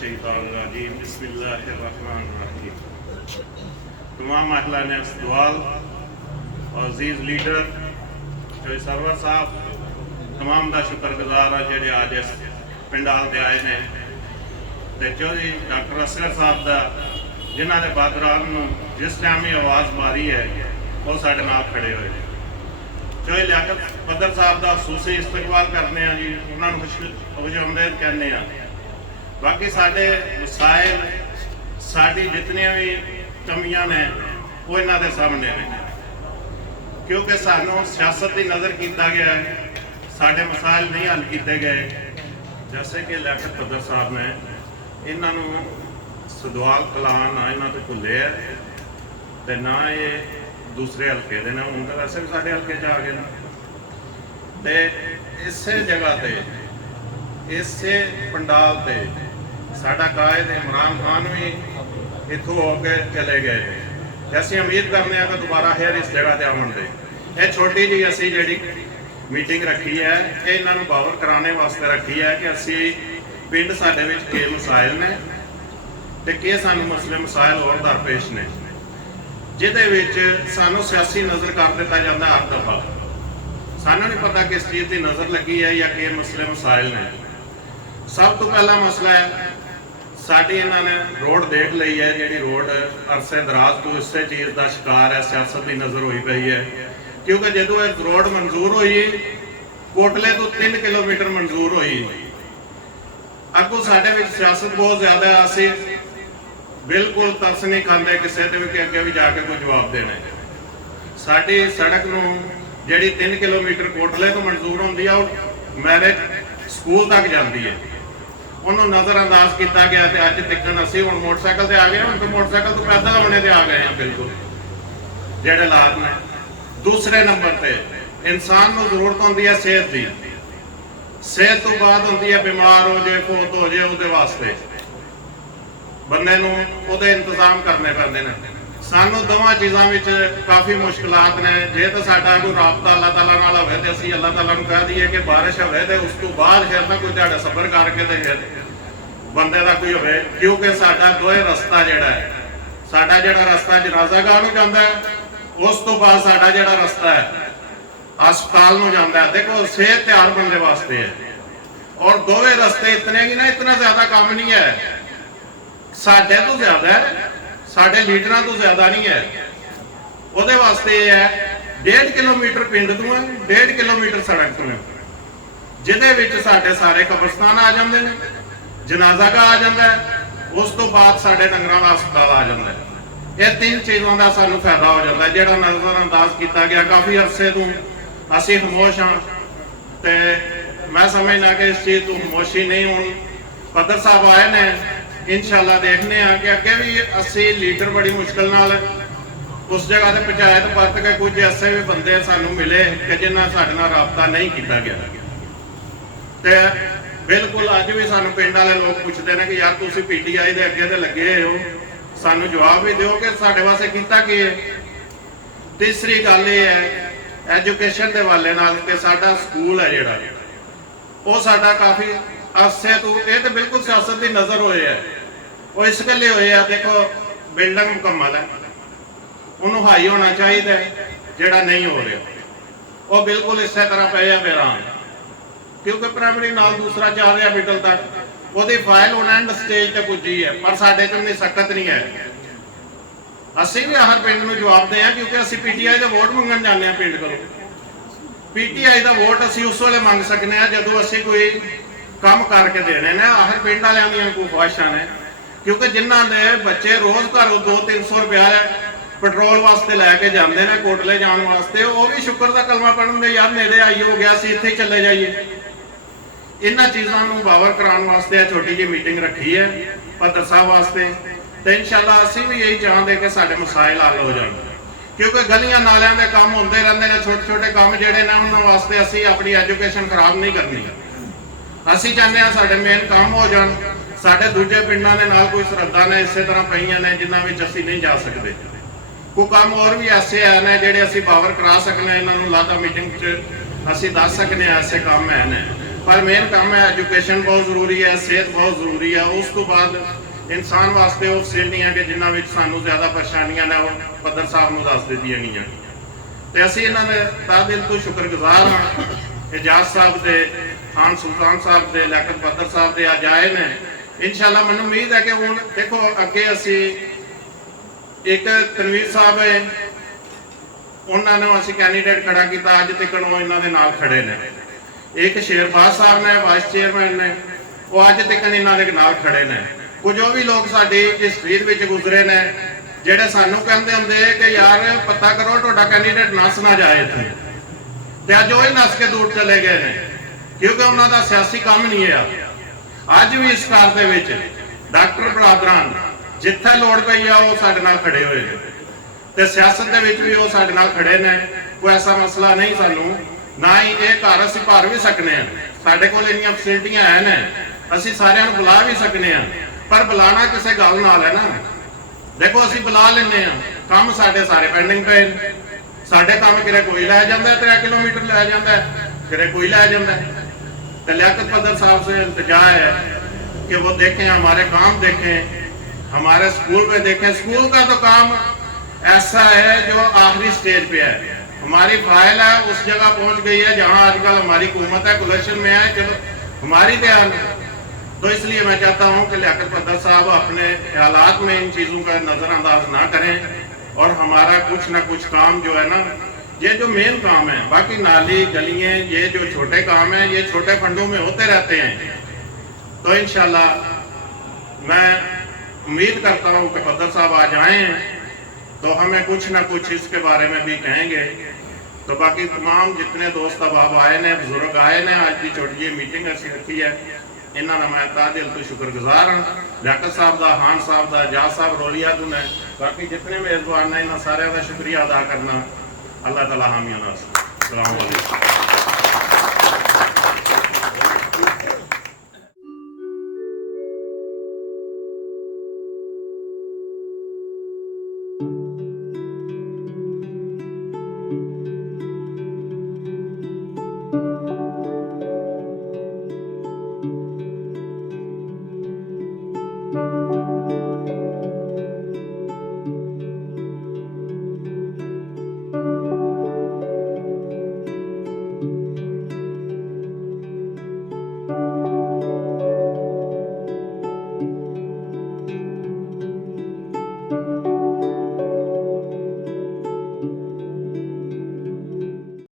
मिनश्शैतानिर्रजीम बिस्मिल्लाहिर्रहमानिर्रहीम। तमाम महलाने सदवाल और अजीज़ लीडर जो सरवर साहब तमाम का शुक्रगुजार है जेडे अज इस पिंडाल से आए ने ते चौधरी डॉक्टर असगर साहब का जिन्होंने बहादरान जिस टाइम ही आवाज़ मारी है वो साढ़े नाल खड़े हुए। चौधरी लियाकत बद्दर साहब का खसूसी इस्तकबाल करने जी, उन्होंने खुशआमदीद कहने। बाकी साढ़े मसाइल साड़ी जितनियां भी कमियां ने वो इन्हों के सामने ने, क्योंकि सानू सियासत की नज़र किया गया है, साढ़े मसाइल नहीं हल किए गए। जैसे कि लियाकत बद्दर साहब ने इन्हों सदवाल कलान ना इन्हों तो भुले है तो ना ये दूसरे हल्के दे ने, हूँ तो वैसे भी साढ़े हल्के च आ गए। तो इस जगह पर इसे पंडाल से साडा कायद इमरान खान भी इतों होके चले गए। असी उम्मीद करने कि दोबारा फिर इस जगह पर आवन दे। ये छोटी जी असी जी मीटिंग रखी है, ये इन्होंने बावर कराने वास्ते रखी है कि असी पिंड साडे विच के मसाइल ने ते के सानू मसले मसाइल और दरपेश ने, जिहदे विच सानू सियासी नज़र कर दिता जाता हर दफा। सानू नहीं पता किस चीज़ की नज़र लगी है या के मसले मसाइल ने। सब तो पहला मसला है साड़ी इन्होंने रोड देख ली है, जी रोड अरसे दराज तो इस चीज़ का शिकार है, सियासत की नज़र हुई पई है। क्योंकि जो एक रोड मंजूर हुई कोटले तो 3 किलोमीटर मंजूर हुई, अगों साढ़े में सियासत बहुत ज़्यादा। असी बिल्कुल तरस नहीं खाते किसी के अगे भी जाके कोई जवाब देने। साड़ी सड़क नूं जिहड़ी 3 किलोमीटर कोटले तो मंजूर होंदी है और मैरिज स्कूल तक जाती है, उन्होंने नज़रअंदाज किया गया। तो अज तक असी हम मोटरसाइकिल से आ गए, हम तो मोटरसाइकिल तो पैदल होने से आ गए हैं बिल्कुल जेडे हालात ने। दूसरे नंबर पर इंसान को जरूरत होती है सेहत की, सेहत तो बाद होती है बीमार हो जाए फोत हो जाए, उसके वास्ते बंदे वो इंतजाम करने पैंदे ने। सानू दोवां चीज़ों में काफ़ी मुश्किलात ने। जे तो साडा कोई राबता अल्लाह ताला नाल होवे ते असीं अल्लाह ताला नूं कह दईए कि बारिश होवे ते उस तो बाद फिर ना कोई तुहाडा सबर करके ते फिर बंदे का कोई होवे। क्योंकि साडा दोए रस्ता जिहड़ा है, साडा जिहड़ा रस्ता जनाजा गाह नूं जांदा है, उस तो बाद साडा जिहड़ा रस्ता है हस्पताल नूं जांदा है। देखो सेहत तैयार बंदे वास्ते है, और दोवे रस्ते इतने ही ना, इतना ज़्यादा काम नहीं है, साडे तो ज़्यादा है, साढ़े लीडर तो ज्यादा नहीं है। वो वास्ते ये है 1.5 किलोमीटर पिंड तो है, 1.5 किलोमीटर सड़क तो है, जिहदे साढ़े सारे कब्रस्तान आ जाते हैं, जनाजा का आ जाता है, उस तो बाद साढ़े डंगरां दा हस्पताल आ जाता है। ये 3 चीज़ों का सानू फायदा हो जाता है, जिहड़ा नज़रअंदाज किया गया। काफ़ी अरसे तो असी खामोश हाँ, तो मैं समझना कि इस चीज़ तो खामोशी नहीं। हूँ बद्दर साहब आए ने, इंशाल्लाह देखने कि अगे भी असी लीडर बड़ी मुश्किल नाल उस जगह से पंचायत परत के कुछ ऐसे भी बंदे सानू मिले कि जिन्हें साडे नाल राबता नहीं किया गया। तो बिल्कुल अज भी सानू पिंड वाले लोग पूछते हैं कि यार तुसीं PTI के अगे तो लगे हो, सानू जवाब भी दो कि साडे वास्ते कीता की है। तीसरी गल ये है एजुकेशन के हवाले नाल कि साडा स्कूल है जिहड़ा वो साडा काफ़ी अरसे तो ये तो बिल्कुल सियासत की नज़र हुए है, वो इस गले हुए है। देखो बिल्डिंग मुकम्मल है, उन्होंने हाई होना चाहिए, जोड़ा नहीं हो रहा वो बिल्कुल इस तरह पे है बेरान। क्योंकि प्राइमरी नाल दूसरा चल रहा मिडल तक, वो फाइल होना एंड स्टेज तक पुजी है, पर साढ़े च उन्नी सकत नहीं है। असी भी हर पिंड में जवाब दें, क्योंकि असी PTI का वोट मंगन जाने पिंड को। PTI का वोट असी उस वे मंग सकते हैं जो असी कोई काम करके देने ने। हर पिंड वालों दी कोई ख्वाहिशां ने, क्योंकि जिन्हों के बच्चे रोज़ घरों 200-300 रुपया पेट्रोल वास्ते लैके जाते हैं कोटले जाने वास्ते, वो भी शुक्र का कलमा पढ़न दे, यार नेड़े आई हो गया, असीं इत्थे चले जाइए। इन्हां चीज़ों को बावर कराने वास्ते छोटी जी मीटिंग रखी है बद्दर साहब वास्ते। तो इंशाल्लाह असीं भी यही चाहते कि साडे मसाइल हल हो जाए, क्योंकि गलियां नालियां के काम होंदे रहंदे ने, छोटे छोटे काम जिहड़े ने उन्हां वास्ते असीं अपनी एजुकेशन खराब नहीं करनी। असी चाहते हैं साढ़े मेन काम हो जान, साढ़े दूजे पिंडों के नाल कोई सरहदां ने इस तरह पईयां ने जिन्हां विच असीं नहीं जा सकते। कोई काम और भी ऐसे है जिहड़े असीं बावर करा सकने, इन्हां नूं लादा मीटिंग च असीं दस सकने ऐसे काम है ने। पर मेन काम है एजुकेशन बहुत जरूरी है, सेहत बहुत जरूरी है। उस तो बाद इंसान वास्ते वो फैसिलिटियां कि जिन्होंने में सानू ज्यादा परेशानियां ने वो पद्धर साहब को दस दी नहीं जानी। तो असी इन्होंने तह दिल तो शुक्रगुजार हाँ एजाज साहब के, खान सुल्तान साहब के, लियाकत बद्दर साहब के अज आए ने। इंशाल्लाह मैनूं उम्मीद है कि हुण देखो अगे असी एक तनवीर साहब है उन्होंने असी कैंडीडेट खड़ा किया, अज तक वो इन्हों के नाल खड़े ने। एक शेरबाज साहब ने वाइस चेयरमैन ने वो अज तक इन्हों के नाल खड़े ने। कुछ वो भी लोग साडी हिस्टरी विच गुजरे ने जेडे सानू कहते होंगे कि यार पता करो तुहाडा कैंडीडेट नस ना जाए इत्थे, ते अज वो ही नस के दूर चले गए ने क्योंकि उन्होंने सियासी काम नहीं है। अज भी इस घर दे विच डॉक्टर बरादरान जिथे लोड़ पई आ वो साडे नाल खड़े हुए हैं ते सियासत दे विच भी वो साडे नाल खड़े ने। कोई ऐसा मसला नहीं सानू, ना ही ये घर असीं भर भी सकने हैं, साडे कोल इन्नियां फैसिलिटियां है ने, असीं सारिआं नूं बुला भी सकने हैं। पर बुलाना किसी गल नाल है ना। देखो असीं बुला लेने काम साडे सारे पेंडिंग पे, साडे काम किरे कोई लै जांदा 3 किलोमीटर लै जांदा, किरे कोई लै जांदा। तो लियाकत बद्दर साहब से इल्तिजा है कि वो देखें हमारे काम, देखें हमारे स्कूल में देखें। स्कूल का तो काम ऐसा है जो आखिरी स्टेज पे है, हमारी फाइल है उस जगह पहुंच गई है जहां आजकल हमारी हुकूमत है, कलेक्शन में है, चलो हमारी ध्यान। तो इसलिए मैं चाहता हूं कि लियाकत बद्दर साहब अपने ख्यालात में इन चीज़ों का नज़रअंदाज ना करें और हमारा कुछ ना कुछ काम जो है ना, ये जो मेन काम है, बाकी नाली गलियाँ ये जो छोटे काम हैं ये छोटे फंडों में होते रहते हैं। तो इंशाल्लाह मैं उम्मीद करता हूँ कि बद्दर साहब आ जाएँ तो हमें कुछ ना कुछ इसके बारे में भी कहेंगे। तो बाकी तमाम जितने दोस्त अहबाब आए ने, बुजुर्ग आए ने, आज की छोटी जी मीटिंग असी रखी है, इन्होंने मैं तह दिल तो शुक्रगुजार हाँ। लियाकत साहब का, खान साहब का, एजाज साहब रोलिया तो ने, बाकी जितने मेजबान ने इन्होंने सारे का शुक्रिया अदा करना। अल्लाह ताला हामीयां नास। अस्सलाम वालेकुम।